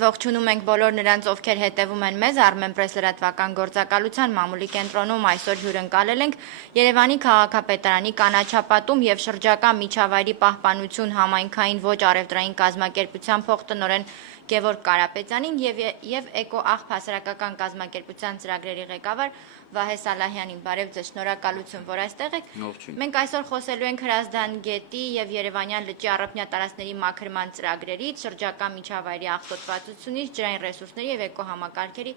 Ողջունում ենք բոլոր նրանց, ովքեր հետևում են մեզ Armenpress լրատվական գործակալության մամուլի կենտրոնում այսօր հյուրընկալել ենք Երևանի քաղաքապետարանի կանաչապատում եւ շրջակա միջավայրի պահպանություն համայնքային ոչ առևտրային կազմակերպության փոխտնօրեն Գևորգ Կարապետյանին եւ Էկո Աղբ հասարակական կազմակերպության ծրագրերի ղեկավար Վահե Սալահյանին։ Բարև ձեզ, շնորհակալություն, որ այստեղ եք։ Մենք այսօր խոսելու ենք Հրազդան գետի եւ Երևանյան լճի առափնյա տարածքների մաքրման ծրագրերից, շրջակա միջավայրի աղտոտվածությունից, ջրային ռեսուրսների եւ էկոհամակարգերի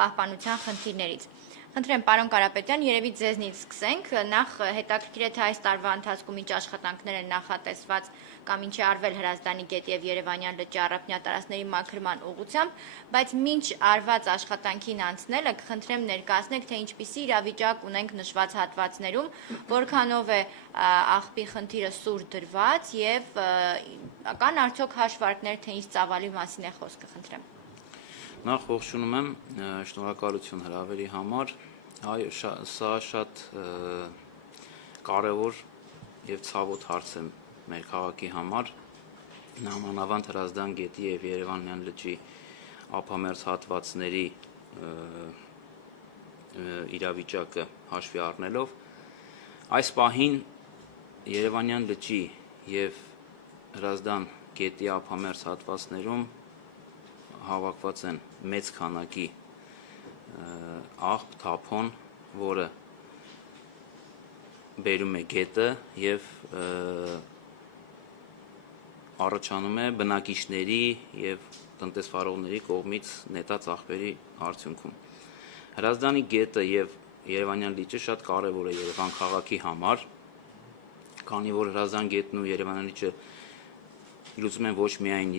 պահպանության խնդիրներից։ Խնդրեմ, պարոն Կարապետյան, երևի ձեզնից սկսենք։ Նախ հետաքրքիր է թե այս տարվա ընթացքում ինչ աշխատանքներ են նախատեսված կամ ինչ է արվել Հրազդանի գետի եւ Երևանյան լճի առափնյա տարածքների մաքրման ուղղությամբ, բայց մինչ արված աշխատանքին անցնելը կխնդրեմ ներկայացնեք, թե ինչպիսի իրավիճակ ունենք նշված հատվածներում, որքանով է աղբի խնդիրը սուր դրված եւ կան արդյոք հաշվարկներ, թե ինչ ծավալի մասին է խոսքը, խնդրեմ։ Նախ ողջունում եմ, շնորհակալություն հրավերի համար, սա շատ կարևոր և ցավոտ հարց է մեր քաղաքի համար, նամանավանդ Հրազդան գետի և Երևանյան լճի ափամերձ հատվածների իրավիճակը հաշվի առնելով, այս պահին Երևանյան լճի և Հրազդան գետի ափամերձ հատվածներում հավաքված են մեծ քանակի աղբ, թափոն, որը բերում է գետը և առաջանում է բնակիչների և տնտեսվարողների կողմից նետած աղբերի արդյունքում։ Հրազդանի գետը և Երևանյան լիճը շատ կարևոր է Երևան քաղաքի համար, քանի որ Հրազդան գետն ու Երևանյան լիճը լուծում են ոչ միայն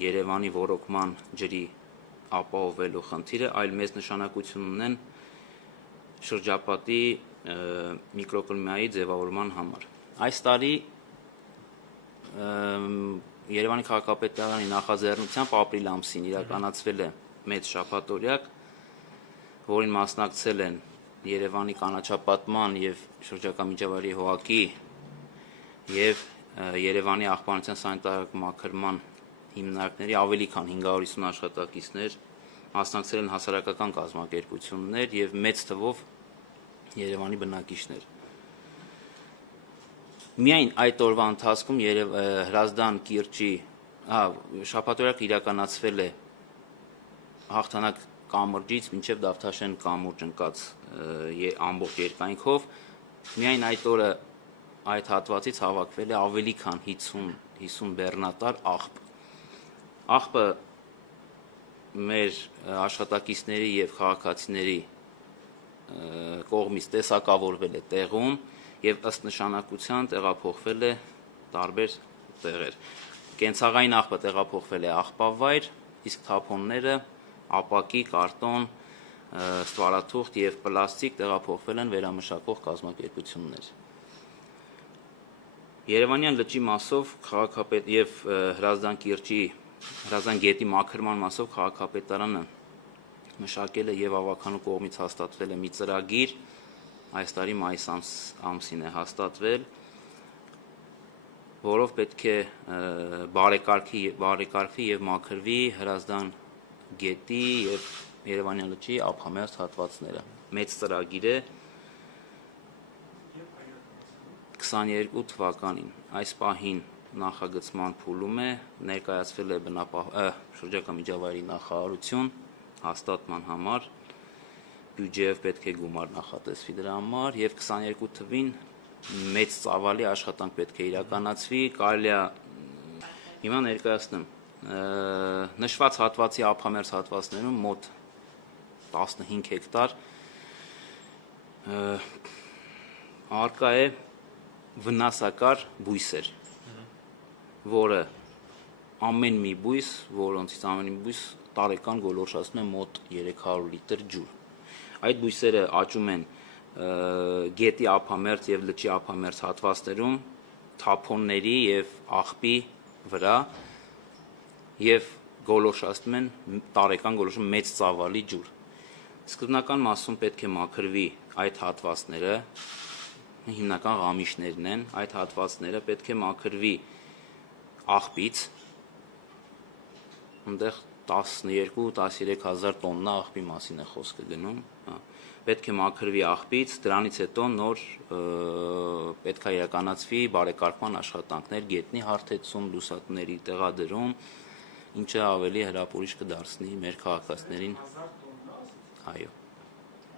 Երևանի ոռոգման ջրի ապահովելու խնդիրը, այլ մեծ նշանակություն ունեն շրջապատի միկրոկլիմայի ձևավորման համար։ Այս տարի Երևանի քաղաքապետարանի նախաձեռնությամբ ապրիլ ամսին իրականացվել է մեծ շաբաթօրյակ, որին մասնակցել են Երևանի կանաչապատման և շրջակա միջավայրի հողակի և Երևանի աղբանության սանիտարական մաքրման հիմնարկների ավելի քան 550 աշխատակիցներ, մասնակցել են հասարակական կազմակերպություններ և մեծ թվով Երևանի բնակիչներ։ Միայն այդ օրվա ընթացքում Հրազդան կիրճի շաբաթօրյակը իրականացվել է Հաղթանակ կամրջից մինչև Դավթաշեն կամուրջ ընկած ամբողջ երկայնքով, միայն այդ օրը այդ հատվածից հավաքվել է ավելի քան 50 բեռնատար աղբ։ Աղբը մեր աշխատակիցների և քաղաքացիների կողմից տեսակավորվել է տեղում և ըստ նշանակության տեղափոխվել է տարբեր տեղեր։ Կենցաղային աղբը տեղափոխվել է աղբավայր, իսկ թափոնները ապակի, կարտոն, ստվարաթուղթ և պլաստիկ տեղափոխվել են վերամշակող կազմակերպություններ։ Երևանյան լճի մասով և Հրազդան գետի մաքրման մասով քաղաքապետարանը մշակել է և ավականու կողմից հաստատվել է մի ծրագիր, այս տարի մայիս ամսին է հաստատվել, որով պետք է բարեկարգվի և մաքրվի Հրազդան գետի և Երևանյան լճի ափամերձ հատվածները։ Մեծ ծրագիր է 22 թվականին, այս պահին նախագծման փուլում է, ներկայացվել է շրջակա միջավայրի նախարարություն հաստատման համար, բյուջեով պետք է գումար նախատեսվի դրա համար և 22 թվին մեծ ծավալի աշխատանք պետք է իրականացվի, կարելի է հիմա ներկայացնեմ, նշված հատվածի ափամերձ հատվածներում մոտ 15 հեկտար առկա է վնասակար բույսեր, որը ամեն մի բույս, որոնցից ամեն մի բույս տարեկան գոլորշացնում է մոտ 300 լիտր ջուր։ Այդ բույսերը աճում են գետի ափամերձ և լճի ափամերձ հատվածներում, թափոնների և աղբի վրա և գոլորշացնում են տարեկան գոլորշում մեծ ծավալի ջուր։ Սկզբնական մասում պետք է մաքրվի այդ հատվածները, հիմնական ղամիշներն են, այդ հատվածները պետք է մաքրվի աղբից, այնտեղ 12-13,000 տոննա աղբի մասին է խոսքը գնում, հա։ Պետք է մաքրվի աղբից, դրանից հետո նոր պետք է իրականացվի բարեկարգման աշխատանքներ, գետնի հարթեցում, լուսատների տեղադրում, ինչը ավելի հրապուրիչ կդարձնի մեր քաղաքացիներին։ Այո։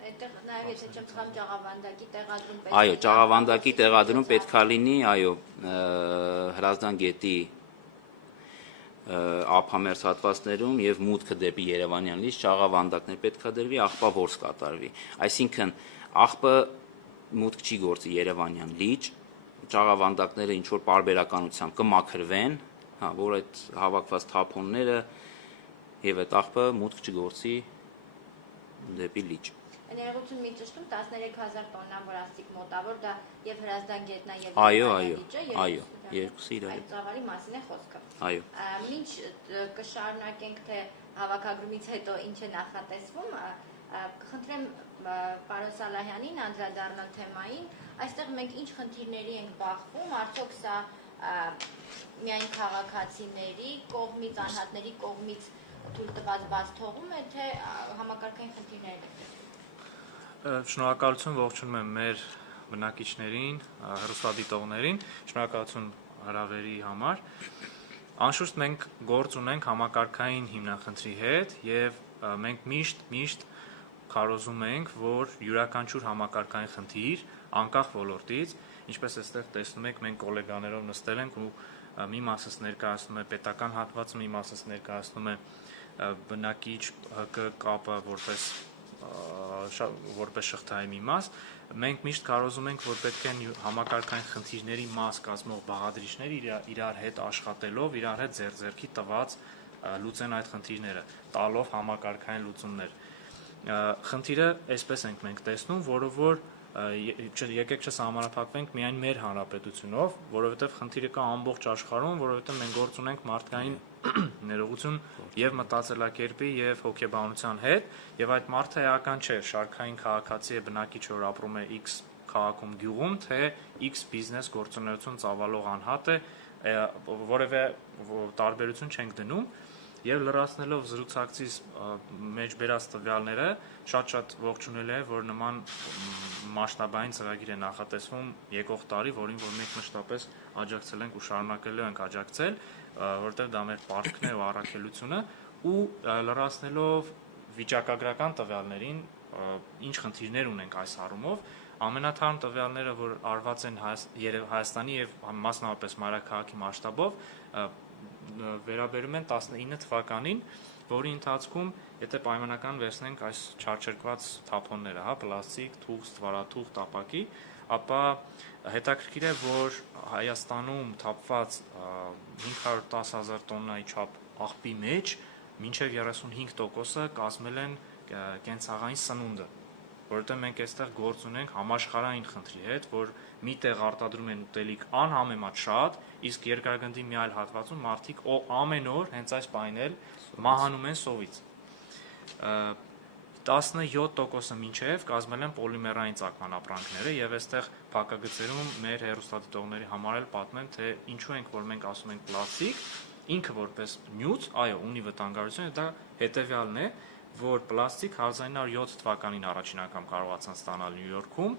Այդտեղ նաև եթե չեմ սխալվում ճաղավանդակի տեղադրում պետք է։ Այո, ճաղավանդակի տեղադրում պետքա լինի, այո, Հրազդան գետի ափամերձ հատվածներում եւ մուտքը դեպի Երևանյան լիճ ճաղավանդակներ պետքա դրվի, աղբա որս կատարվի։ Այսինքն աղբը մուտք չի գործի Երևանյան լիճ, ճաղավանդակները ինչ որ պարբերականությամբ կմաքրվեն, հա, որ այդ հավաքված թափոնները եւ այդ աղբը մուտք չգործի դեպի լիճ։ Ներողություն մի ճշտում 13,000 տոննա որ ասիկ մոտավոր դա եւ Հրազդան գետնա եւ Այո, լիճը, այո, երկուսը իրար։ Այդ ծավալի մասին է խոսքը։ Այո։ Մինչ կշարունակենք թե հավաքագրումից հետո ինչ է նախատեսվում, կխնդրեմ պարոն Սալահյանին անդրադառնալ թեմային, այստեղ մենք ինչ խնդիրների ենք բախվում, արդյոք սա միայն քաղաքացիների կողմից, անհատների կողմից թույլ տված բաց թողում է, թե համակարգային խնդիրներ են։ Շնորհակալություն ողջունում եմ մեր բնակիչներին, հեռուստադիտողներին, շնորհակալություն հրավերի համար։ Անշուշտ մենք գործ ունենք համակարգային հիմնախնդրի հետ եւ մենք միշտ քարոզում ենք, որ յուրաքանչյուր համակարգային խնդիր անկախ ոլորտից, ինչպես այստեղ տեսնում եք, մենք գոլեգաներով նստել ենք ու մի մասս ներկայացնում է պետական հատվածը, մի մասս ներկայացնում է բնակիչ կապը որպես շղթայի մի մաս, մենք միշտ կարոզում ենք, որ պետք է համակարգային խնդիրների մաս կազմող բաղադրիչներ իրար հետ աշխատելով, իրար հետ ձեռքի տված լուծեն այդ խնդիրները, տալով համակարգային լուծումներ։ Խնդիրը այսպես ենք մենք տեսնում, որը որ եկեք չսահմանափակվենք միայն մեր հանրապետությունով, որովհետև խնդիրը կա ամբողջ աշխարհում, որովհետև մենք գործ ունենք մարդկային ներողություն եւ մտածելակերպի եւ հոգեբանության հետ, եւ այդ մարդը էական չէ, շարքային քաղաքացի է, բնակիչ որ ապրում է X քաղաքում գյուղում, թե X բիզնես գործունեություն ծավալող անհատ է, որևէ տարբերություն չենք դնում։ Եվ լրացնելով զրուցակցից մեջ բերած տվյալները, շատ ողջունել է, որ նման մասշտաբային ծրագիր է նախատեսվում եկող տարի, որին որ մենք մշտապես աջակցել ենք ու շարունակելու ենք աջակցել, որովհետև դա մեր պարտքն է ու առաքելությունը, ու լրացնելով վիճակագրական տվյալներին, ինչ խնդիրներ ունենք այս առումով, ամենաթարմ տվյալները, որ արված են Հայաստանի եւ մասնավորապես մայրաքաղաքի մասշտաբով, վերաբերում են 19 թվականին, որի ընթացքում, եթե պայմանական վերցնենք այս չարչերկված թափոնները, հա, պլաստիկ, թուղթ, ստվարաթուղթ, տապակի, ապա հետաքրքիր է, որ Հայաստանում թափված 510,000 տոննայի չափ աղբի մեջ մինչև 35%-ը կազմել են կենցաղային սնունդը, որովհետև մենք այստեղ գործ ունենք համաշխարհային խնդրի հետ, որ մի տեղ արտադրում են ուտելիք անհամեմատ շատ, իսկ երկրագնդի մի այլ հատվածում մարդիկ ամեն օր հենց այս պահին էլ մահանում են սովից։ 17%-ը մինչև կազմել են պոլիմերային ծակման ապրանքները եւ այստեղ փակագծերում մեր հեռուստադիտողների համար էլ պատմեմ, թե ինչու ենք որ մենք ասում ենք պլաստիկ, ինքը որպես նյութ, այո, ունի վտանգավորություն, դա հետեւյալն է, որ պլաստիկ 1907 թվականին առաջին անգամ կարողացան ստանալ Նյու Յորքում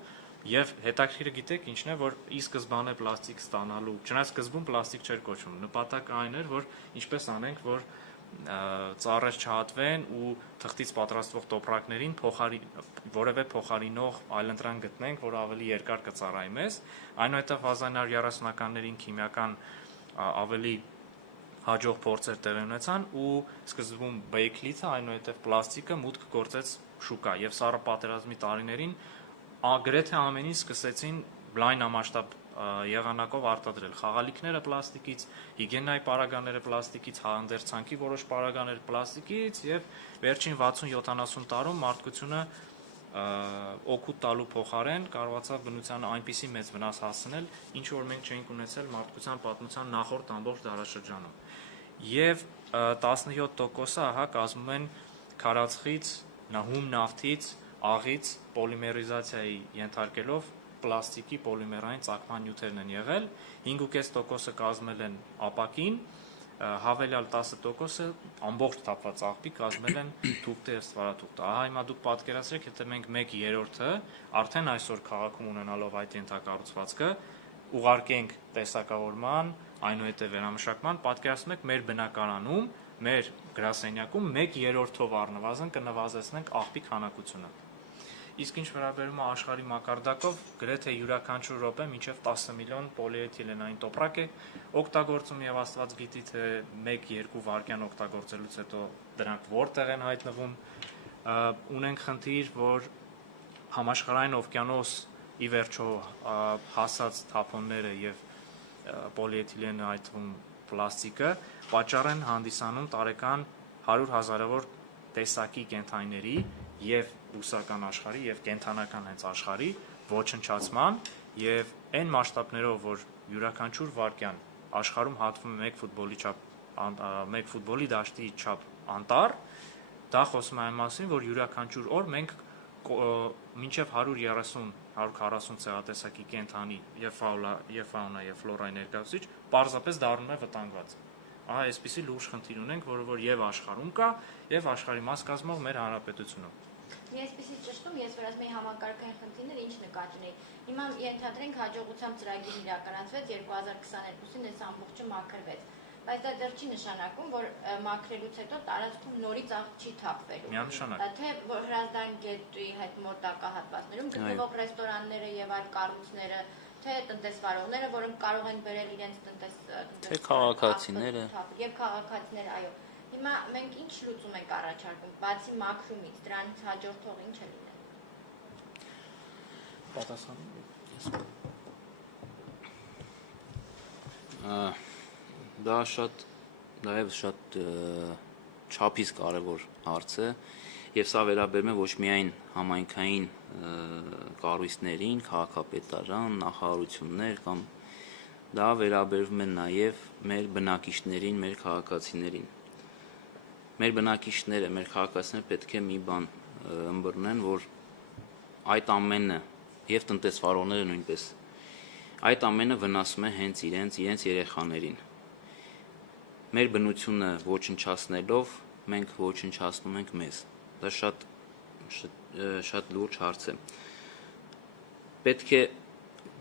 եւ հետաքրքիրը գիտեք ինչն է, որ ի սկզբանե պլաստիկ ստանալու, չնայած սկզբում պլաստիկ չէր կոչվում, նպատակը այն էր, որ ինչպես անենք, որ ծառեր չհատվեն ու թղթից պատրաստվող տոպրակներին որևէ փոխարինող այլընտրանք գտնենք, որ ավելի երկար կծառայի մեզ, այնուհետև 1930-ականներին քիմիական ավելի հաջող փորձեր տեղի ունեցան ու սկզբում բեյքլիթը, այնուհետև պլաստիկը մուտք գործեց շուկա եւ սառը պատերազմի տարիներին գրեթե ամեն ինչ սկսեցին լայնամասշտաբ եղանակով արտադրել խաղալիքները պլաստիկից, հիգիենայի պարագաները պլաստիկից, հանդերձանքի որոշ պարագաներ պլաստիկից եւ վերջին 60-70 տարում մարդկությունը օգուտ տալու փոխարեն կարողացավ բնությանը այնպիսի մեծ վնաս հասցնել, ինչ որ մենք չէինք ունեցել մարդկության պատմության նախորդ ամբողջ դարաշրջանում։ Եվ 17%-ը ահա կազմում են քարածխից, հում նավթից, աղից պոլիմերիզացիայի ենթարկելով պլաստիկի պոլիմերային ծակման նյութերն են եղել, 5.5%-ը կազմել են ապակին, հավելյալ 10%-ը ամբողջ թափված աղբի կազմել են թուղթը եւ ստվարաթուղթը։ Ահա հիմա դուք պատկերացրեք, եթե մենք 1/3-ը արդեն այսօր քաղաքում ունենալով այդ ենթակառուցվածքը ուղարկենք տեսակավորման, այնուհետև վերամշակման, պատկերացնում եք մեր բնակարանում, մեր գրասենյակում 1/3-ով առնվազն կնվազեցնենք աղբի քանակությունը։ Իսկ ինչ վերաբերում է աշխարհի մակարդակով, գրեթե յուրաքանչյուր րոպե մինչև 10 միլիոն պոլիէթիլենային տոպրակ է օգտագործում եւ Աստված գիտի թե 1-2 վայրկյան օգտագործելուց հետո դրանք որտեղ են հայտնվում։ Ունենք խնդիր, որ համաշխարհային օվկիանոս ի վերջո հասած թափոնները եւ պոլիէթիլենը, այդ թվում պլաստիկը, պատճառ են հանդիսանում տարեկան 100,000-ավոր տեսակի կենդանիների եւ բուսական աշխարհի եւ կենթանական հենց աշխարհի ոչնչացման եւ այն մասշտաբներով, որ յուրաքանչյուր վայրկյան աշխարհում հատվում է մեկ ֆուտբոլի դաշտի չափ անտառ, դա խոսում է այն մասին, որ յուրաքանչյուր օր մենք մինչև 130-140 ցեղատեսակի կենդանի եւ ֆաունա եւ ֆլորայի ներկայացուցիչ պարզապես դառնում է վտանգված։ Ահա այսպիսի լուրջ խնդիր ունենք, որը եւ աշխարհում կա, եւ աշխարհի մաս կազմող մեր հանրապետությունում։ Մի այսպիսի ճշտում ես որ ասում եմ համակարգային խնդիրներ ինչ նկատի ունի։ Հիմա ենթադրենք հաջողությամբ ծրագիրը իրականացվեց 2022-ին այս ամբողջը մաքրվեց։ Բայց դա դեռ չի նշանակում, որ մաքրելուց հետո տարածքում նորից աղբ չի թափվելու։ Միանշանակ։ Թե Հրազդան գետի հետ մոտակա հատվածներում գտնվող ռեստորանները եւ այլ կառույցները, թե տնտեսվարողները, որոնք կարող են բերել իրենց թե քաղաքացիները եւ քաղաքացիները, այո։ Հիմա մենք ինչ լուծում ենք առաջարկում, բացի մաքրումից, դրանից հաջորդող ինչ է լինել։ Դա նաև շատ չափից կարևոր հարց է եւ սա վերաբերում է ոչ միայն համայնքային կառույցներին, քաղաքապետարան, նախարարություններ կամ դա վերաբերվում է նաև մեր բնակիչներին, մեր քաղաքացիներին։ Մեր բնակիչները, մեր քաղաքացիները պետք է մի բան ըմբռնեն, որ այդ ամենը եւ տնտեսվարողները նույնպես այդ ամենը վնասում է հենց իրենց երեխաներին։ Մեր բնությունը ոչնչացնելով մենք ոչնչացնում ենք մեզ։ Դա շատ լուրջ հարց է։ Պետք է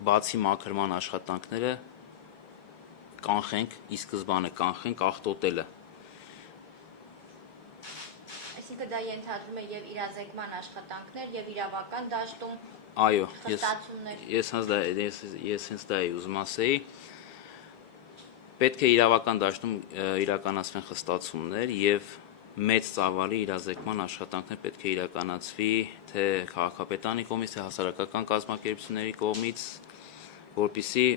բացի մաքրման աշխատանքները կանխենք, ի սկզբանե կանխենք աղտոտելը։ Այսինքն դա ենթադրում է եւ իրազեկման աշխատանքներ եւ իրավական դաշտում Այո, խստացումներ։ ես հենց դա էի ուզում ասեի։ Պետք է իրավական դաշտում իրականացվեն խստացումներ եւ մեծ ծավալի իրազեկման աշխատանքներ պետք է իրականացվի թե քաղաքապետարանի կողմից, թե հասարակական կազմակերպությունների կողմից, որպեսզի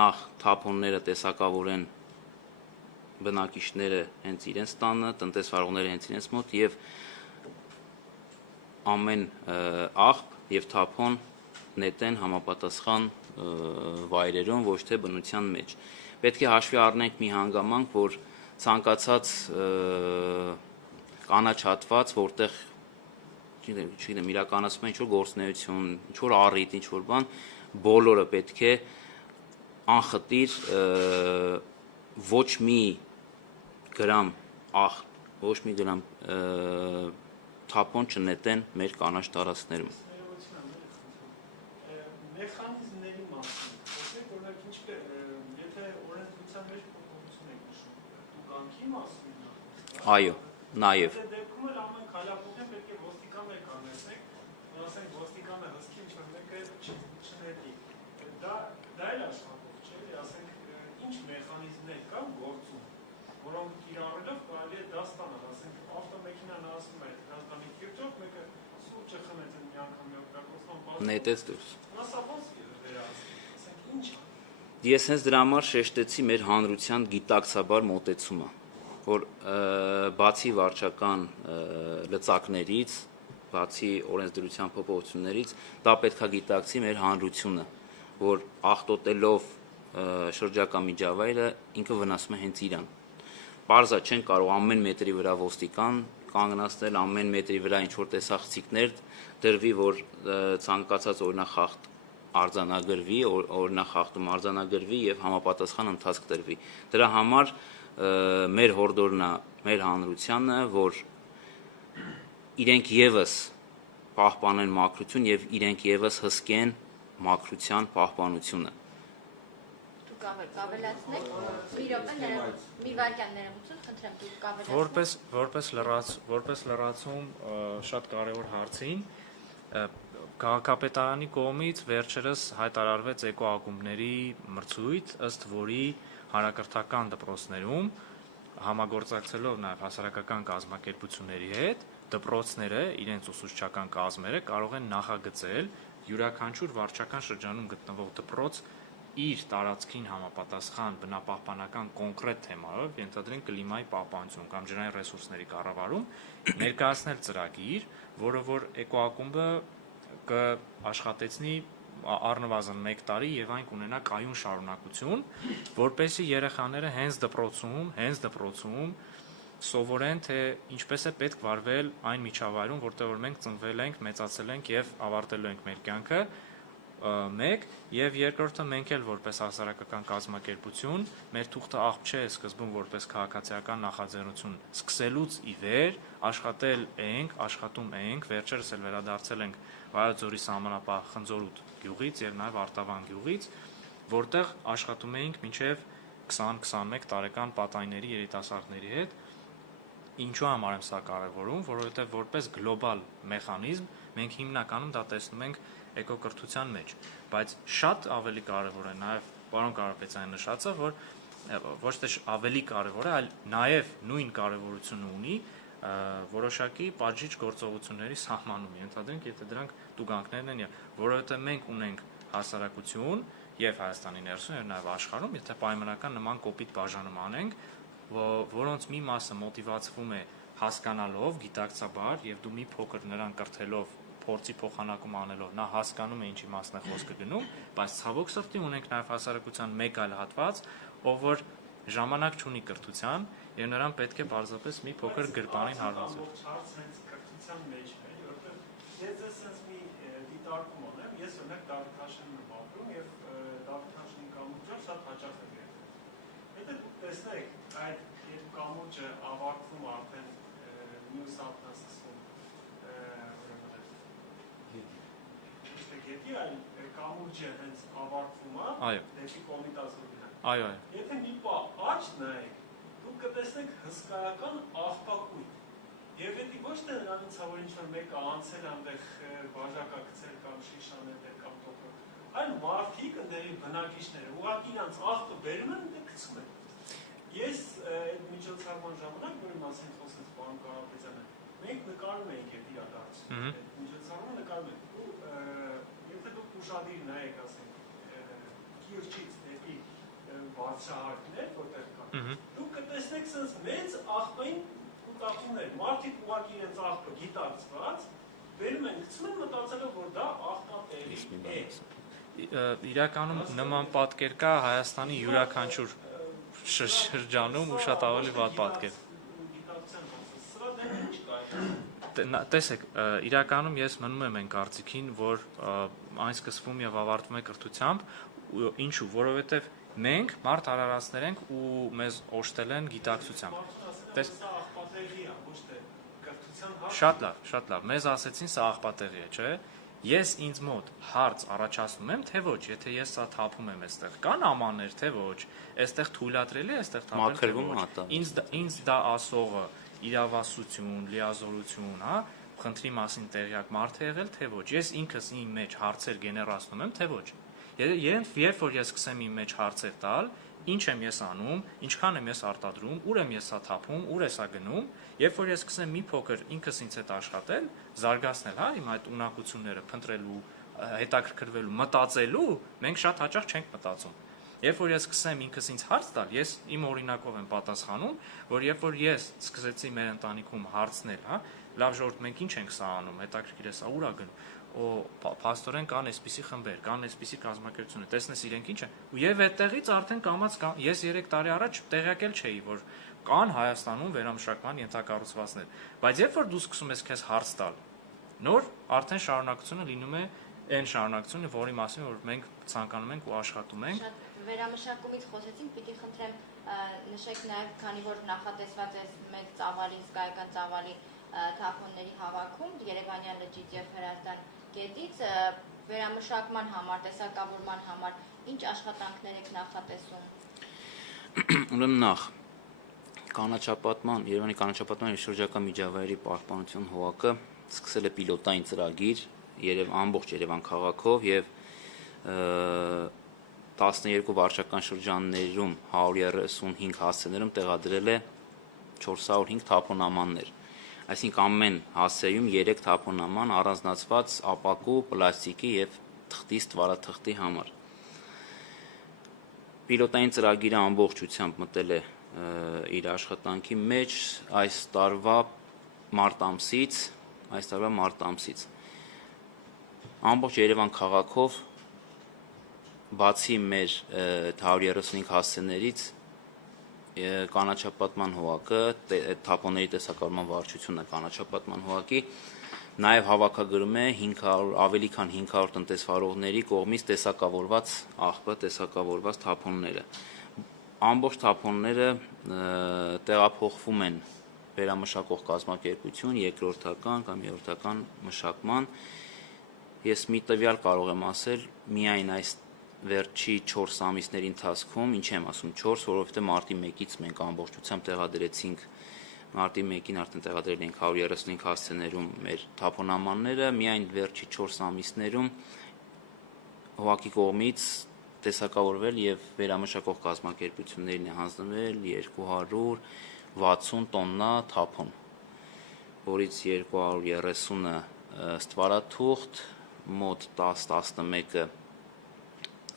նախ թափոնները տեսակավորեն բնակիչները հենց իրենց տանը, տնտեսվարողները հենց իրենց մոտ եւ ամեն աղբ եւ թափոն նետեն համապատասխան վայրերում, ոչ թե բնության մեջ։ Պետք է հաշվի առնենք մի հանգամանք, որ ցանկացած կանաչ հատված, որտեղ չգիտեմ, իրականացում է ինչ-որ գործունեություն, ինչ-որ առիթ, ինչ-որ բան, բոլորը պետք է անխտիր ոչ մի գրամ աղբ, ոչ մի գրամ թափոն չնետեն մեր կանաչ տարածքներում։ Մեխանիզմների մասին, խոսեք, օրինակ ինչպես, եթե օրենսդրության մեջ փոփոխություն եք նշում, դու կյանքի մասին եք։ Այո, նաև։ Այդ դեպքում էլ ամեն քայլափոխին պետք է ոստիկան մեկ անեցնեք, ասենք ոստիկանը հսկի ինչ-որ մեկը չնետի։ Դա էլ աշխատող չէ, ասենք ինչ մեխանիզմներ կան գործում, որոնք կիրառելով կարելի է դա ստանալ, ասենք ավտոմեքենան ասում է Հրազդանի կիրճով, մեկը սուրճը խմեց մի անգամ օգտագործման Նետեց դուրս։ ասենք ինչ։ Ես հենց դրա համար շեշտեցի մեր հանրության գիտակցաբար մոտեցումը, որ բացի վարչական լծակներից, բացի օրենսդրության փոփոխություններից, դա պետք է գիտակցի մեր հանրությունը, որ աղտոտելով շրջակա միջավայրը ինքը վնասում է հենց իրան։ Պարզա չեն կարող ամեն մետրի վրա ոստիկան կանգնացնել, ամեն մետրի վրա ինչ-որ տեսախցիկներ դրվի, որ ցանկացած օրինակ արձանագրվի, օրինախախտում արձանագրվի եւ համապատասխան ընթացք տրվի։ Դրա համար մեր հորդորն է մեր հանրությանը, որ իրենք եւս պահպանեն մաքրություն եւ իրենք եւս հսկեն մաքրության պահպանությունը։ Դուք կավելացնեք, մի վարքյան ներողություն, խնդրեմ, դուք կավելացնեք։ Որպես լրացում շատ կարևոր հարցին, քաղաքապետարանի կողմից վերջերս հայտարարվեց էկոակումբների մրցույթ, ըստ որի հանրակրթական դպրոցներում համագործակցելով նաև հասարակական կազմակերպությունների հետ դպրոցները իրենց ուսուցչական կազմերը կարող են նախագծել յուրաքանչյուր վարչական շրջանում գտնվող դպրոց իր տարածքին համապատասխան բնապահպանական կոնկրետ թեմայով, ենթադրենք կլիմայի պահպանություն կամ ջրային ռեսուրսների կառավարում, ներկայացնել ծրագիր, որը որ էկոակումբը կաշխատեցնի առնվազն 1 տարի եւ այն կունենա կայուն շարունակություն, որպեսզի երեխաները հենց դպրոցում սովորեն, թե ինչպես է պետք վարվել այն միջավայրում, որտեղ որ մենք ծնվել ենք, մեծացել ենք եւ ավարտելու ենք մեր կյանքը, մեկ եւ երկրորդը մենք էլ որպես հասարակական կազմակերպություն մեր թուղթը աղբ չէ սկզբում որպես քաղաքացիական նախաձեռնություն սկսելուց ի վեր աշխատում ենք վերջերս էլ վերադարձել ենք Վայոց ձորի սահմանապահ Խնձորուտ գյուղից եւ նաեւ Արտավան գյուղից որտեղ աշխատում էինք մինչեւ 20-21 տարեկան պատայների երիտասարդների հետ ինչու համար եմ սա կարևորում որովհետեւ որպես գլոբալ մեխանիզմ մենք հիմնականում դա տեսնում ենք էկոկրթության մեջ, բայց շատ ավելի կարևոր է նաև պարոն Կարապետյանը նշածը, որ ոչ թե ավելի կարևոր է, այլ նաև նույն կարևորությունը ունի որոշակի պատժիչ գործողությունների սահմանում, ենթադրենք, եթե դրանք տուգանքներն են, որովհետև մենք ունենք հասարակություն եւ Հայաստանի ներսում եւ նաեւ աշխարհում, եթե պայմանական նման կոպիտ բաժանում անենք, որոնց մի մասը մոտիվացվում է հասկանալով, գիտակցաբար եւ դու մի փոքր նրան կրթելով փորձի փոխանակում անելով նա հասկանում է ինչի մասն է խոսքը գնում, բայց ցավոք սրտի ունենք նաև հասարակության մեկ այլ հատված, ով որ ժամանակ չունի կրթության եւ նրան պետք է պարզապես մի փոքր գրպանին հարվածել։ Կրթության մեջ է, որովհետեւ ես այսպես մի դիտարկում ունեմ, ես օրինակ Դավիթաշենն եմ ապրում եւ Դավիթաշենի կամուրջը շատ հաճախ եմ եկել։ Եթե դուք տեսնեք այդ երբ կամուրջը ավարտվում արդեն մյուս ափնասում Գետի այլ կամուրջը հենց ավարտվում է դեպի Կոմիտասովին։ Այո։ Եթե մի պա աճ նայեք, դուք կտեսնեք հսկայական աղբակույտ։ Եվ դա ոչ թե նրանից որ ինչ-որ մեկը անցել այնտեղ բաժակակցել կամ շիշանել կամ տոկել, այլ մարդիկ ընդերի բնակիչները ուղղակի իրանց աղբը բերում են ու գցում են։ Ես այդ միջոցառման ժամանակ, որի մասին խոսեց պարոն Կարապետյանը, մենք նկարում էինք այդ իրադարձ։ Միջոցառումը նկարում ենք։ Եթե դուք ուշադիր նայեք, ասենք, Կիրճից դեպի բարձրահարկներ, որտեղ կան, դուք կտեսնեք սենց մեծ աղբային կուտակումներ, մարդիկ ուղղակի իրենց աղբը գիտակցված, բերում են, գցում են մտածելով, որ դա աղբատեղի է։ Իրականում նման պատկեր կա Հայաստանի յուրաքանչյուր շրջանում ու շատ ավելի վատ պատկեր։ Սրա դեմ ինչ կա։ Տեսեք, իրականում ես մնում եմ այն կարծիքին, որ այն սկսվում եւ ավարտվում է կրթությամբ, ինչու, որովհետեւ մենք մարդ արարածներ ենք ու մեզ օժտել են գիտակցությամբ։ Շատ լավ, մեզ ասեցին սա աղբատեղի է, չէ՞։ Ես ինձ մոտ հարց առաջացնում եմ, թե ոչ, եթե ես սա թափում եմ այստեղ, կան ամաններ, թե ոչ, այստեղ թույլատրելի է այստեղ թափել, թե ոչ։ Ինձ դա ասողը իրավասություն, լիազորություն, հա, խնդրի մասին տեղյակ մարդ է եղել, թե ոչ։ Ես ինքս իմ մեջ հարցեր գեներացնում եմ, թե ոչ։ Երբ որ ես սկսեմ իմ մեջ հարցեր տալ, ինչ եմ ես անում, ինչքան եմ ես արտադրում, ուր եմ ես սա թափում, ուր է սա գնում, երբ որ ես սկսեմ մի փոքր ինքս ինձ հետ աշխատել, զարգացնել, հա, իմ այդ ունակությունները փնտրելու, հետաքրքրվելու, մտածելու, մենք շատ հաճախ չենք մտածում։ Երբ որ ես սկսեմ ինքս ինձ հարց տալ, ես իմ օրինակով եմ պատասխանում, որ երբ որ ես սկսեցի մեր ընտանիքում հարցնել, հա, լավ ժողովուրդ, մենք ինչ ենք սա անում, հետաքրքիր է սա ուր է գնում, փաստորեն կան այսպիսի խմբեր, կան այսպիսի կազմակերպություններ, տեսնես իրենք ինչ են, եւ այդտեղից արդեն կամած ես 3 տարի առաջ տեղյակել չէի, որ կան Հայաստանում վերամշակման ենթակառուցվածքներ, բայց երբ որ դու սկսում ես քեզ հարց տալ, նոր արդեն շարունակությունը լինում է այն շարունակությունը, որի մասին որ մենք ցանկանում ենք ու աշխատում ենք։ Շատ վերամշակումից խոսեցինք, պիտի խնդրեմ նշեք նաև, քանի որ նախատեսված է մեծ ծավալի, զգայական ծավալի թափոնների հավաքում Երևանյան լճից եւ Հրազդան գետից, վերամշակման համար, տեսակավորման համար ինչ աշխատանքներ եք նախատեսում։ Ուրեմն նախ կանաչապատման, Երևանի կանաչապատման եւ շրջակա միջավայրի պահպանություն հողակը սկսել է պիլոտային ծրագիր ամբողջ Երևան քաղաքով եւ 12 վարչական շրջաններում 135 հասցեներում տեղադրել է 405 թափոնամաններ։ Այսինքն ամեն հասցեում 3 թափոնաման առանձնացված ապակու, պլաստիկի եւ թղթի ստվարաթղթի համար։ Պիլոտային ծրագիրը ամբողջությամբ մտել է իր աշխատանքի մեջ այս տարվա մարտ ամսից ամբողջ Երևան քաղաքով բացի մեր 135 հասցեներից կանաչապատման հողակը թափոնների տեսակավորման վարչությունը կանաչապատման հողակի նաև հավաքագրում է ավելի քան 500 տնտեսվարողների կողմից տեսակավորված թափոնները։ Ամբողջ թափոնները տեղափոխվում են վերամշակող կազմակերպություն, երկրորդական կամ երրորդական մշակման։ Ես մի տվյալ կարող եմ ասել, միայն այս վերջի 4 ամիսների ընթացքում, ինչ եմ ասում 4, որովհետև մարտի 1-ից մենք ամբողջությամբ տեղադրեցինք, մարտի 1-ին արդեն տեղադրել ենք 135 հասցեներում մեր թափոնամանները, միայն վերջի 4 ամիսներում հողակի կողմից տեսակավորվել եւ վերամշակող կազմակերպություններին է հանձնվել 260 տոննա թափոն, որից 230-ը ստվարաթուղթ, մոտ 10-11-ը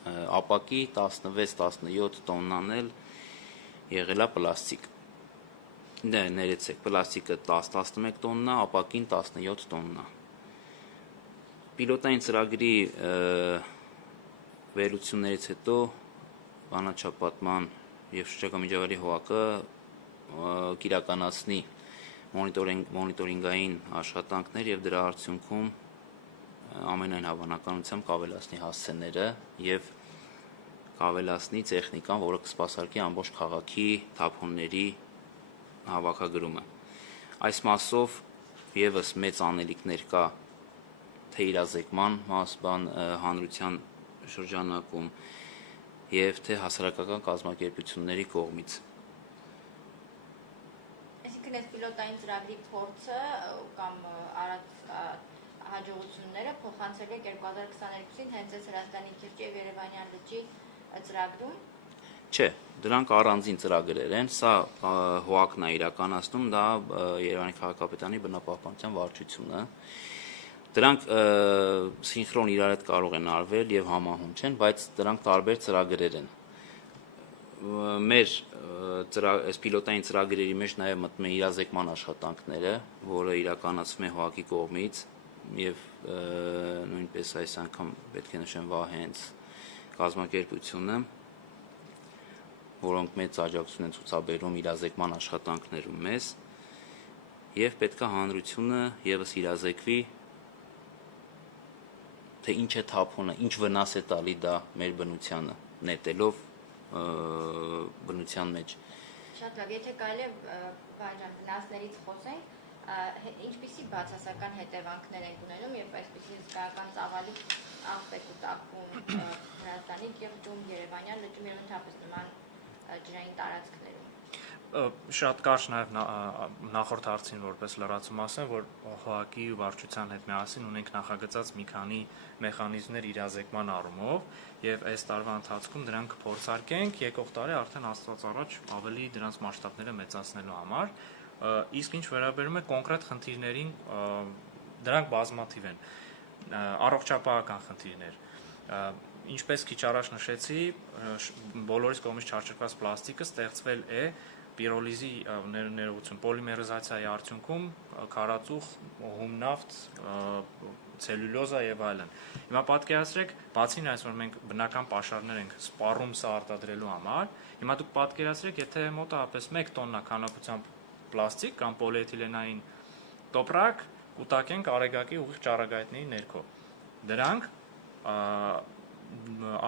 ապակի, 16-17 տոննան էլ եղել է պլաստիկ։ Ներեցեք, պլաստիկը 10-11 տոննա, ապակին 17 տոննա։ Պիլոտային ծրագրի վերլուծություններից հետո կանաչապատման եւ շրջակա միջավայրի հողակը կիրականացնի մոնիտորինգային աշխատանքներ եւ դրա արդյունքում ամենայն հավանականությամբ կավելացնի հասցեները եւ կավելացնի տեխնիկան, որը կսպասարկի ամբողջ քաղաքի թափոնների հավաքագրումը։ Այս մասով եւս մեծ անելիքներ կա թե իրազեկման հանրության շրջանակում եւ թե հասարակական կազմակերպությունների կողմից։ Այսինքն այս պիլոտային ծրագրի փորձը կամ արած հաջողությունները փոխանցել եք 2022-ին հենց այս Հրազդանի քիրջի եւ Երևանյան լճի ծրագրում։ Չէ, դրանք առանձին ծրագրեր են, սա հողակն է իրականացնում, դա Երևանի քաղաքապետարանի բնապահպանության վարչությունը։ Դրանք սինխրոն իրար հետ կարող են արվել եւ համահունչ են, բայց դրանք տարբեր ծրագրեր են։ Մեր այս պիլոտային ծրագրերի մեջ նաև մտնում է իրազեկման աշխատանքները, որը իրականացվում է հողակի կողմից եւ նույնպես այս անգամ պետք է նշեմ Վահենց կազմակերպությունը, որոնք մեծ աջակցություն են ցուցաբերում իրազեկման աշխատանքներում մեզ եւ պետք է հանրությունը եւս իրազեկվի, թե ինչ է թափոնը, ինչ վնաս է տալի դա մեր բնությանը, նետելով բնության մեջ։ Շատ լավ, եթե կարելի է բաժան վնասներից խոսենք, ինչպիսի բացասական հետևանքներ են ունենում եւ այսպիսի զգայական ծավալի աղբեկ ու տապում Հրազդանի կիրճում, Երևանյան լճում եւ ընդհանրապես նման ջրային տարածքներում։ Շատ կարճ նաև նախորդ հարցին որպես լրացում ասեմ, որ հողակի ու վարչության հետ միասին ունենք նախագծած մի քանի մեխանիզմներ իրազեկման առումով եւ այս տարվա ընթացքում դրանք փորձարկենք, եկող տարի արդեն աստված առաջ ավելի դրանց մասշտաբները մեծացնելու համար, իսկ ինչ վերաբերում է կոնկրետ խնդիրներին, դրանք բազմաթիվ են, առողջապահական խնդիրներ, ինչպես քիչ առաջ նշեցի, բոլորիս կողմից չարչարված պլաստիկը ստեղծվել է պիրոլիզի ներողություն, պոլիմերիզացիայի արդյունքում քարածուխ, հումնավթ, ցելյուլոզա եւ այլն։ Հիմա պատկերացրեք, բացի այս որ մենք բնական պաշարներ ենք սպառում սա արտադրելու համար, հիմա դուք պատկերացրեք, եթե մոտավորապես 1 տոննա քանակությամբ պլաստիկ կամ պոլիէթիլենային տոպրակ կուտակենք արեգակի ուղիղ ճառագայթների ներքո։ Դրանք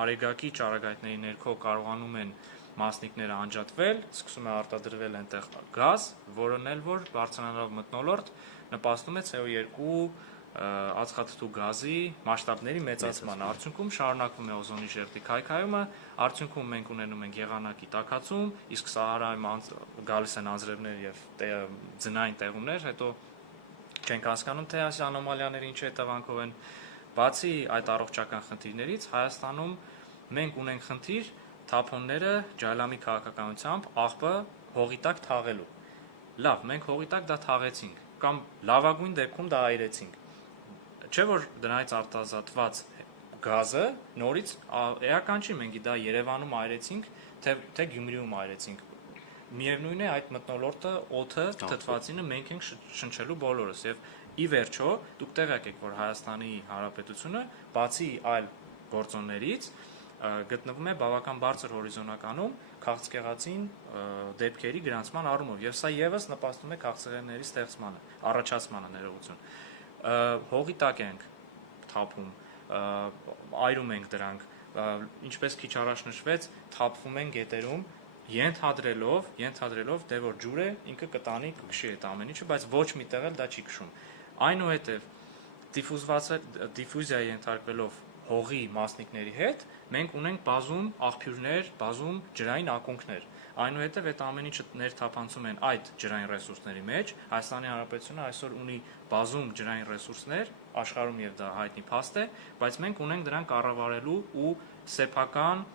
արեգակի ճառագայթների ներքո կարողանում են մասնիկները անջատվել, սկսում է արտադրվել այնտեղ գազ, որն էլ որ բարձրանալով մթնոլորտ նպաստում է CO2 ածխաթթու գազի մասշտաբների մեծացման։ Արդյունքում շարունակվում է օզոնի շերտի քայքայումը, արդյունքում մենք ունենում ենք եղանակի տաքացում, իսկ Սահարայում գալիս են անձրևներ եւ ձնային տեղումներ, հետո չենք հասկանում, թե այս անոմալիաները ինչ հետևանքով են։ Բացի այդ առողջական խնդիրներից, Հայաստանում մենք ունենք խնդիր թափոնները ջայլամի քաղաքականությամբ աղբը հողի տակ թաղելու։ Լավ, մենք հողի տակ դա թաղեցինք, կամ լավագույն դեպքում դա այրեցինք։ Չէ՞ որ դրանից արտազատված գազը նորից էական չի, մենք դա Երևանում այրեցինք, թե Գյումրիում այրեցինք։ Միևնույն է այդ մթնոլորտը, օդը, թթվածինը մենք ենք շնչելու բոլորս եւ ի վերջո դուք տեղյակ եք, որ Հայաստանի Հանրապետությունը բացի այլ գործոններից գտնվում է բավական բարձր հորիզոնականում քաղցկեղածին դեպքերի գրանցման առումով եւ սա եւս նպաստում է քաղցկեղների ստեղծմանը, առաջացմանը ներողություն։ Հողի տակ ենք թափում, այրում ենք դրանք, ինչպես քիչ առաջ նշվեց, թափվում են գետերում ենթադրելով, դե որ ջուր է, ինքը կտանի, կքշի այդ ամեն ինչը, բայց ոչ մի տեղ էլ դա չի քշում։ Այնուհետև դիֆյուզիայի ենթարկվելով հողի մասնիկների հետ, մենք ունենք բազում աղբյուրներ, բազում ջրային ակունքներ։ Այնուհետև այդ ամեն ինչը ներթափանցում են այդ ջրային ռեսուրսների մեջ։ Հայաստանի Հանրապետությունը այսօր ունի բազում ջրային ռեսուրսներ, աշխարհում եւ դա հայտնի փաստ է, բայց մենք ունենք դրանք կառավարելու ու սեփական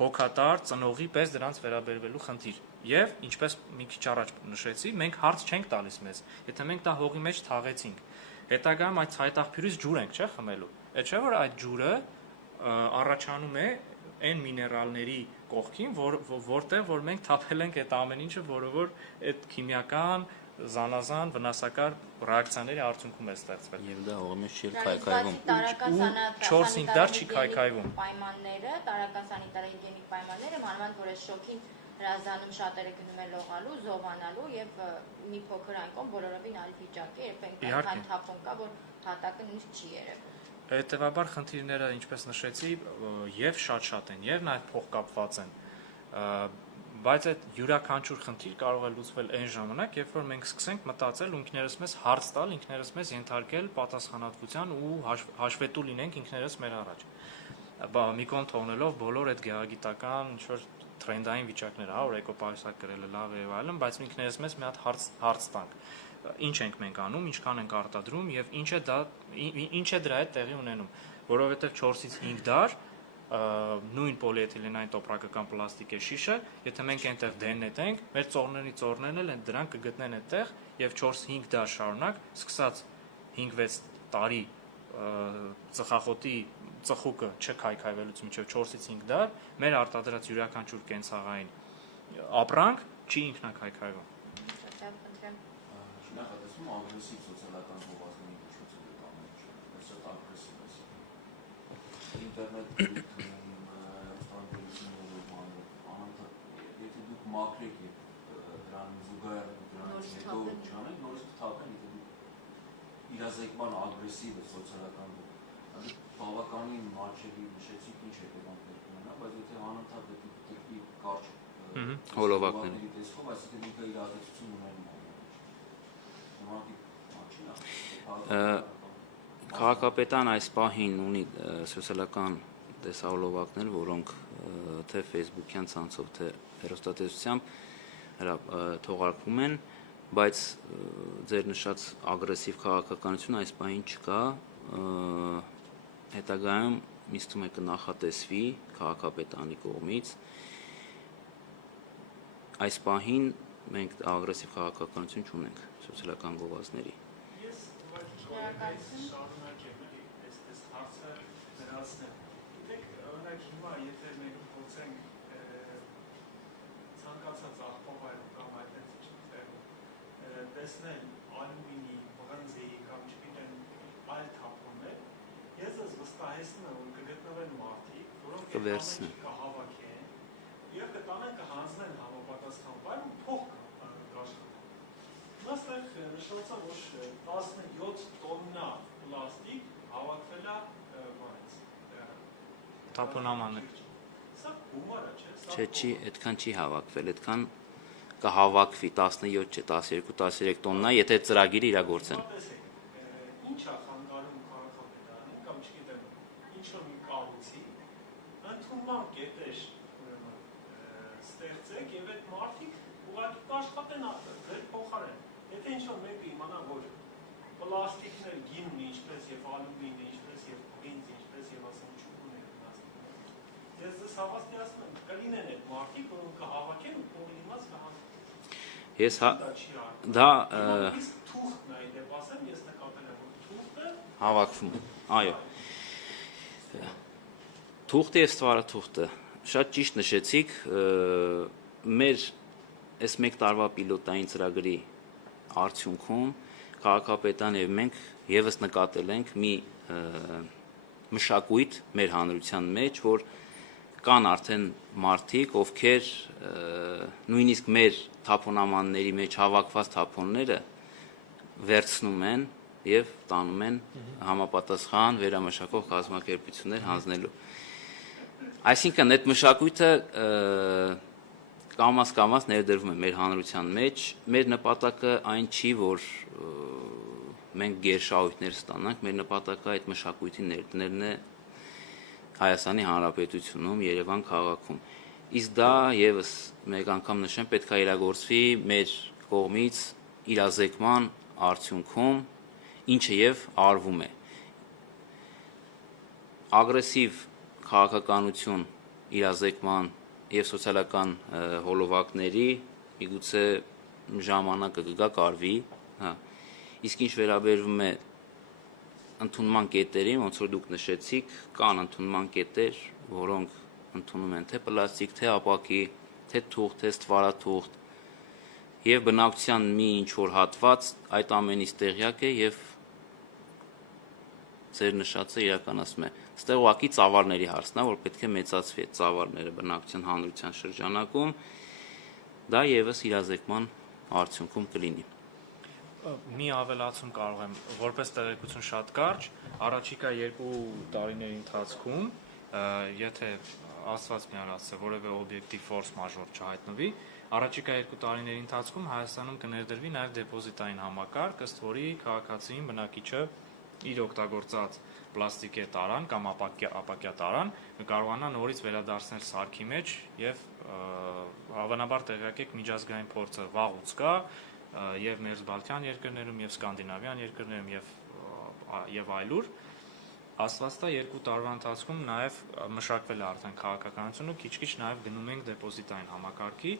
հոգատար ծնողի պես դրանց վերաբերվելու խնդիր։ Եվ ինչպես մի քիչ առաջ նշեցի, մենք հարց չենք տալիս մեզ, եթե մենք դա հողի մեջ թաղեցինք, հետագայում այդ ցայտաղբյուրից ջուր ենք, չէ՞, խմելու։ Այդ չէ՞ որ այդ ջուրը առաջանում է այն միներալների կողքին, որտեղ որ մենք թափել ենք այդ ամեն ինչը, որը որ այդ քիմիական զանազան վնասակար ռեակցիաների արդյունքում է ստեղծվել։ Եվ դա հողի մեջ չի քայքայվում։ 4-5 դար չի քայքայվում։ Պայմանները, տարական սանիտար-հիգիենիկ պայմանները, մանավանդ որ այս շոքին հրազդանում շատերը գնում են լողալու, զովանալու եւ մի փոքր այն կողմ բոլորովին այլ վիճակ է, երբ այնքան թափոն կա, որ հատակը նույնիսկ չի երևում։ Հետևաբար խնդիրները, ինչպես նշեցի, եւ շատ են, եւ նաեւ փոխկապված են։ Բայց այդ յուրաքանչյուր խնդիր կարող է լուծվել այն ժամանակ, երբ որ մենք սկսենք մտածել ու ինքներս մեզ հարց տալ, ինքներս մեզ ենթարկել պատասխանատվության ու հաշվետու լինենք ինքներս մեր առաջ։ Մի կողմ թողնելով բոլոր այդ գեղագիտական ինչ-որ թրենդային վիճակները, որ էկոպայուսակ գրելը լավ է եւ այլն, բայց ինքներս մեզ մի հատ հարց տանք։ Ինչ ենք մենք անում, ինչքան ենք արտադրում եւ ինչ է դրա հետ տեղի ունենում, որովհետեւ 4-ից 5 դար նույն պոլիէթիլենային տոպրակական պլաստիկե շիշը, եթե մենք այնտեղ դեննետենք, մեր ծոռներն էլ դրանք կգտնեն այդտեղ եւ 4-5 դար շարունակ, սկսած 5-6 տարի ծխախոտի ծխուկը չքայքայվելուց մինչև 4-ից 5 դար, մեր արտադրած յուրաքանչյուր կենցաղային ապրանք չի ինքնակայքայվում։ Նախատեսում ագրեսիվ սոցիալական հովազների միջոցով է կամեջ, բայց շատ ագրեսիվ է։ Ինտերնետ եթե դուք մաքրեք եւ դրան զուգահեռ դրանից հետո չանեք, նորից կթափեն, եթե դուք իրազեկման ագրեսիվ է սոցիալական բավականին մատչելի նշեցիք ինչ հետևանքներ կունենա, բայց եթե անընդհատ դեպի կարճ հոլովակների տեսքով, այսինքն ինքը իր ազդեցություն ունենում Քաղաքապետան այս պահին ունի սոցիալական տեսահոլովակներ, որոնք թե Facebook-յան ցանցով, թե հեռուստատեսությամբ թողարկվում են, բայց ձեր նշած ագրեսիվ քաղաքականություն այս պահին չկա, հետագայում ինձ թվում է կնախատեսվի քաղաքապետանի կողմից։ Այս պահին մենք ագրեսիվ քաղաքականություն չունենք սոցիալական գովազդների։ Ես ուղղակի շարունակեմ այս հարցը դրացնել։ Գիտեք, օրինակ հիմա եթե մենք փորձենք ցանկացած աղբով կամ այդպես տեսնել ալյումինի, բրոնզի կամ չգիտեմ այլ թափոններ, ես վստահեցնում եմ, որ կգտնվեն մարդիկ, որոնք կհավաքեն եւ կտանեն կհանձնեն համապատասխան բան ու փող կաշխատեն։ Այստեղ նշված է, որ 17 տոննա պլաստիկ հավաքվել է թափոնամաններ։ Սա գումար է, չէ՞, սա Չի, այդքան չի հավաքվել, այդքան կհավաքվի 17 չէ, 12-13 տոննա, եթե ծրագիրը իրագործեն։ տեսեք, ինչ է խանգարում քաղաքապետարանին կամ չգիտեմ, ինչ որ մի կառույցի ընդունման կետեր ուրեմն ստեղծեք եւ այդ մարդիկ ուղղակի կաշխատեն ձեր փոխարեն։ Եթե ինչ որ մեկը իմանա, որ պլաստիկներ գինն ինչպես եւ ալումինը, ինչպես եւ բենզին, ինչպես եւ ասեմ ճուկուները մնացին։ Ես հավաստիացնում եմ, կլինեն այդ մարդիկ, որոնք կհավաքեն ու փողի դիմաց կհանեն։ Ես Դա չի արվում։ դա Իսկ թուղթն է, դեպ ասեմ, ես նկատել եմ, որ թուղթը հավաքվում։ Այո։ Թուղթը եւ ստվարաթուղթը շատ ճիշտ նշեցիք, մեր այս 1 տարվա պիլոտային ծրագրի արդյունքում քաղաքապետան եւ մենք եւս նկատել ենք մի մշակույթ մեր հանրության մեջ, որ կան արդեն մարդիկ, ովքեր նույնիսկ մեր թափոնամանների մեջ հավաքված թափոնները վերցնում են եւ տանում են համապատասխան վերամշակող կազմակերպություններ հանձնելու։ Այսինքն այդ մշակույթը կամաց ներդրվում է մեր հանրության մեջ, մեր նպատակը այն չի, որ մենք գերշահույթներ ստանանք, մեր նպատակը այդ մշակույթի ներդնելն է Հայաստանի Հանրապետությունում, Երևան քաղաքում։ Իսկ դա եւս մեկ անգամ նշեմ, պետք է իրագործվի մեր կողմից իրազեկման արդյունքում, ինչը եւ արվում է։ Ագրեսիվ քաղաքականություն իրազեկման եւ սոցիալական հոլովակների միգուցե ժամանակը կգա կարվի, հա։ Իսկ ինչ վերաբերվում է ընդունման կետերին, ոնց որ դուք նշեցիք, կան ընդունման կետեր, որոնք ընդունում են թե պլաստիկ, թե ապակի, թե թուղթ, թե ստվարաթուղթ, եւ բնակության մի ինչ-որ հատված այդ ամենից տեղյակ է եւ ձեր նշածը իրականացում է։ Այստեղ ուղղակի ծավալների հարցն է, որ պետք է մեծացվի այդ ծավալները բնակության հանրության շրջանակում, դա եւս իրազեկման արդյունքում կլինի։ Մի ավելացում կարող եմ, որպես տեղեկություն շատ կարճ, առաջիկա 2 տարիների ընթացքում, եթե Աստված մի արածը որևէ օբյեկտիվ ֆորս մաժոր չհայտնվի, առաջիկա 2 տարիների ընթացքում Հայաստանում կներդրվի նաև դեպոզիտային համակարգ, ըստ որի քաղաքացին բնակիչը իր օգտագործած պլաստիկե տարան կամ ապակյա տարան կարողանա նորից վերադարձնել սարքի մեջ եւ հավանաբար տեղյակ եք միջազգային փորձը վաղուց կա եւ մերձբալթյան երկրներում եւ սկանդինավյան երկրներում եւ այլուր Աստվածտա 2 տարվա ընթացքում նաեւ մշակվել է արդեն քաղաքականությունը քիչ-քիչ նաեւ գնում ենք դեպոզիտային համակարգի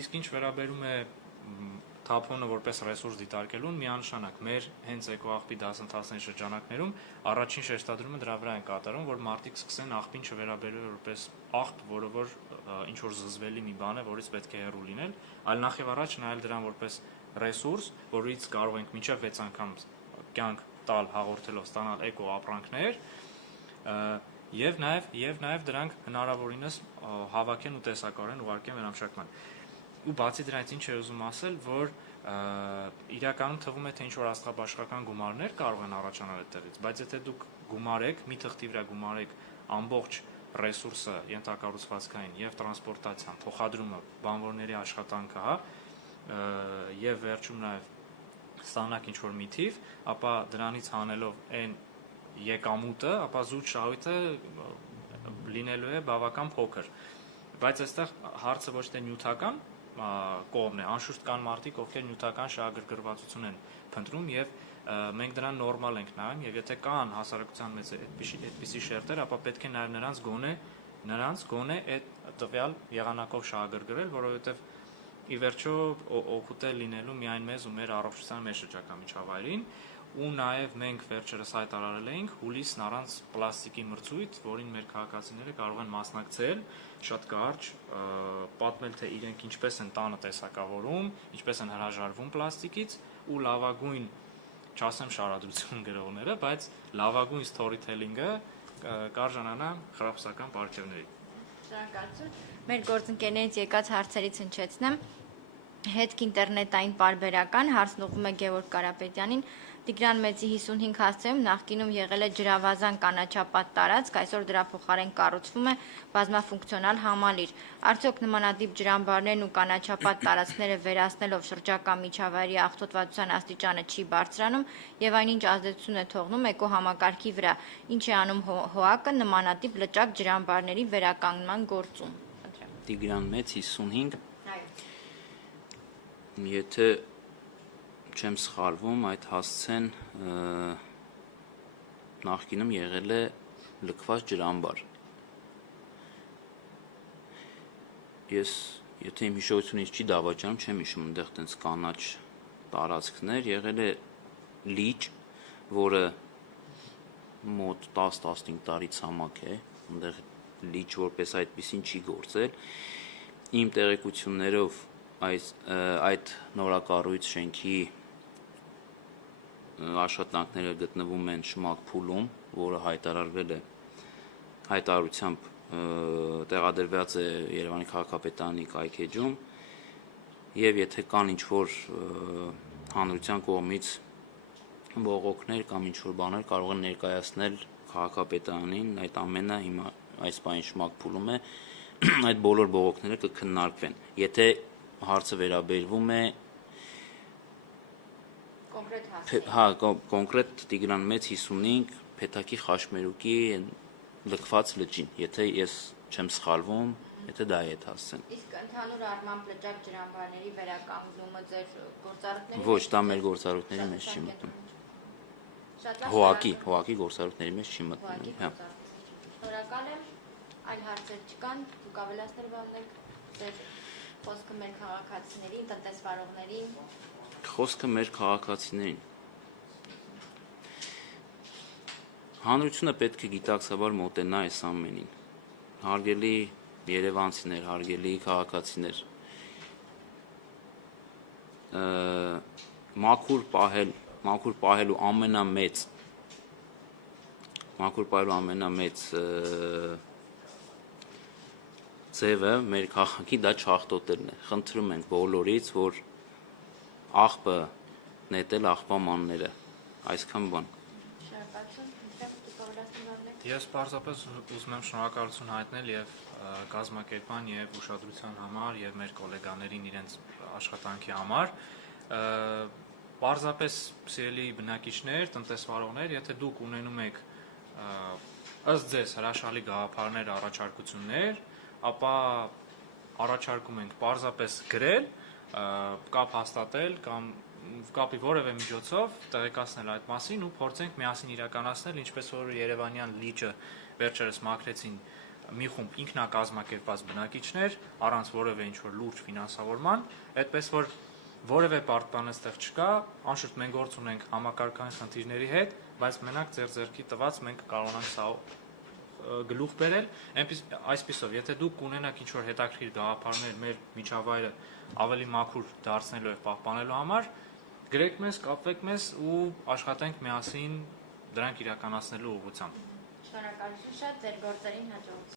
իսկ ինչ վերաբերում է թափոնը որպես ռեսուրս դիտարկելուն միանշանակ մեր հենց էկոաղբի դասընթացների շրջանակներում առաջին շեշտադրումը դրա վրա են կատարում որ մարդիկ սկսեն աղբին չվերաբերել որպես աղբ, որը որ ինչ որ զզվելի մի բան է, որից պետք է հեռու լինել, այլ նախ եւ առաջ նայել դրան որպես ռեսուրս, որից կարող ենք մինչև 6 անգամ կյանք տալ հաղորդելով ստանալ էկո ապրանքներ եւ նաեւ դրանք հնարավորինս հավաքեն ու տեսակարեն ուղարկեն վերամշակման։ Ու բացի դրանից ինչ է ուզում ասել, որ իրականում թվում է թե ինչ որ աստղաբաշխական գումարներ կարող են առաջանալ այդտեղից, բայց եթե դուք գումարեք, մի թղթի վրա գումարեք ամբողջ ռեսուրսը, ենթակառուցվածքային եւ տրանսպորտացիան, փոխադրումը, բանվորների աշխատանքը, հա, եւ վերջում նաեւ ստանանք ինչ որ մի թիվ, ապա դրանից հանելով այն եկամուտը, ապա զուտ շահույթը լինելու է բավական փոքր։ Բայց այստեղ հարցը ոչ թե նյութական կողմն է, անշուշտ կան մարդիկ, ովքեր նյութական շահագրգռվածություն են փնտրում եւ մենք դրան նորմալ ենք նայում եւ եթե կան հասարակության մեջ այդպիսի շերտեր, ապա պետք է նաեւ նրանց գոնե այդ տվյալ եղանակով շահագրգռել, որովհետեւ ի վերջո օգուտ է լինելու միայն մեզ ու մեր առողջության մեր շրջակա միջավայրին ու նաև մենք վերջերս հայտարարել էինք հուլիսն առանց պլաստիկի մրցույթ, որին մեր քաղաքացիները կարող են մասնակցել, շատ կարճ պատմել թե իրենք ինչպես են տանը տեսակավորում, ինչպես են հրաժարվում պլաստիկից ու լավագույն, չասեմ շարադրություն գրողները, բայց լավագույն storytelling-ը կարժանանա խրախուսական պարգևների։ Շնորհակալություն։ Մեր գործընկերներից եկած հարցերից հնչեցնեմ Հետք ինտերնետային պարբերական հարցն ուղղվում է Գևորգ Կարապետյանին Տիգրան Մեծի 55 հասցեում նախկինում եղել է ջրավազան կանաչապատ տարածք, այսօր դրա փոխարեն կառուցվում է բազմաֆունկցիոնալ համալիր։ Արդյոք նմանատիպ ջրամբարներն ու կանաչապատ տարածքները վերացնելով շրջակա միջավայրի աղտոտվածության աստիճանը չի բարձրանում եւ այնինչ ազդեցություն է թողնում էկոհամակարգի վրա։ Ինչ է անում ՀՕԱԿ-ը նմանատիպ լճակ ջրամբարների վերականգնման գործում։ Տիգրան Մեծ 55 Այո։ Եթե չեմ սխալվում, այդ հասցեն նախկինում եղել է լքված ջրամբար։ Ես, եթե իմ հիշողությունից չի դավաճանում, չեմ հիշում այնտեղ տենց կանաչ տարածքներ, եղել է լիճ, որը մոտ 10-15 տարի ցամաք է, այնտեղ լիճ որպես այդպեսին չի գործել։ Իմ տեղեկություններով այդ նորակառույց շենքի աշխատանքները գտնվում են Շմակ փուլում, որը հայտարարվել է հայտարարությամբ տեղադրված է Երևանի քաղաքապետարանի կայքեջում, եւ եթե կան ինչ-որ հանրության կողմից բողոքներ կամ ինչ-որ բաներ կարող են ներկայացնել քաղաքապետարանին, այդ ամենը հիմա այս պահին Շմակ փուլում է, այդ բոլոր բողոքները կքննարկվեն։ Եթե հարցը վերաբերվում է Կոնկրետ հասցեն։ հա կոնկրետ Տիգրան Մեծ 55 Փեթակի Խաշմերուկի լքված լճին, եթե ես չեմ սխալվում, եթե դա է հասցեն։ Իսկ ընդհանուր առմամբ լճակ ջրամբարների վերականգնումը ձեր գործառույթների Ոչ, դա մեր գործառույթների մեջ չի մտնում։ Շատ լավ։ ՀՕԱԿ-ի գործառույթների մեջ չի մտնում, ՀՕԱԿ-ի հա։ Շնորհակալ եմ։ Այլ հարցեր չկան, դուք ավելացնել բանեք ձեր խոսքը մեր քաղաքացիներին, տնտեսվարողներին։ Խոսքը մեր քաղաքացիներին։ Հանրությունը պետք է գիտակցաբար մոտենա այս ամենին։ Հարգելի երևանցիներ, հարգելի քաղաքացիներ, մաքուր պահելու ամենամեծ ձևը մեր քաղաքի դա չաղտոտելն է։ Խնդրում ենք բոլորից, որ աղբը նետել աղբամանները, այսքան բան։ Շնորհակալություն, դուք ավելացնել բանեք։ Ես պարզապես ուզում եմ շնորհակալություն հայտնել եւ կազմակերպման եւ ուշադրության համար եւ մեր գոլեգաներին իրենց աշխատանքի համար։ Պարզապես սիրելի բնակիչներ, տնտեսվարողներ, եթե դուք ունենում եք ըստ ձեզ հրաշալի գաղափարներ, առաջարկություններ, ապա առաջարկում ենք պարզապես գրել, կապ հաստատել կամ կապի որևէ միջոցով տեղեկացնել այդ մասին ու փորձենք միասին իրականացնել, ինչպես որ Երևանյան լիճը վերջերս մաքրեցին մի խումբ ինքնակազմակերպված բնակիչներ առանց որևէ ինչ-որ լուրջ ֆինանսավորման, այդպես որ որևէ պարտքան այստեղ չկա, անշուշտ մենք գործ ունենք համակարգային խնդիրների հետ, բայց մենակ ձեր տված մենք կարողանանք սա գլուխ բերել, այսպիսով, եթե դուք կունենաք ինչ-որ հետաքրքիր գաղափարներ մեր միջավայրը ավելի մաքուր դարձնելու եւ պահպանելու համար, գրեք մեզ, կապվեք մեզ ու աշխատենք միասին դրանք իրականացնելու ուղղությամբ։ Շնորհակալություն շատ ձեր գործերին հաջողություն։